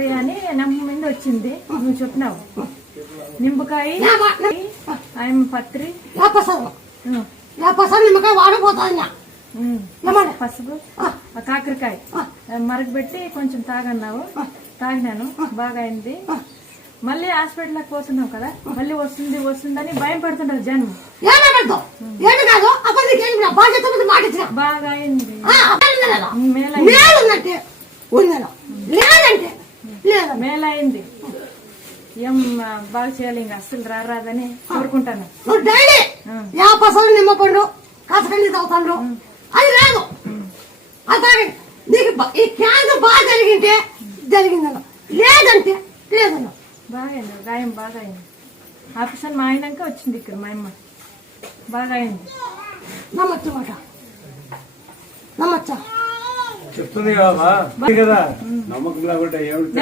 అని నమ్మ మీద వచ్చింది. నువ్వు చెప్పినావు నిమ్మకాయ ఆయన పత్రి నిమ్మకాయ వాడిపోతుంది. పసుపు కాకరకాయ మరగబెట్టి కొంచెం తాగన్నావు. తాగినాను, బాగా అయింది. మళ్ళీ హాస్పిటల్కి పోతున్నావు కదా, మళ్ళీ వస్తుంది వస్తుందని భయం పడుతుంటారు జనం. బాగా అయింది, మేలైంది. ఏం బాగా చేయాలి, ఇంకా అస్సలు రాదని కోరుకుంటాను. నిమ్మపండు కసకండి తాగుతాడు, అది రాదు. అతని నీకు ఈ క్యాన్సర్ బాగా జరిగిందన్న, లేదంటే లేదన్న. బాగా అయింది, గాయం బాగా అయింది. ఆపరేషన్ మా అయినాక వచ్చింది ఇక్కడ మా అమ్మ. బాగా అయింది. నమ్మచ్చ మాట నమ్మచ్చా చెప్తుంది కదా నమ్మకం లేకుండా ఏమిటి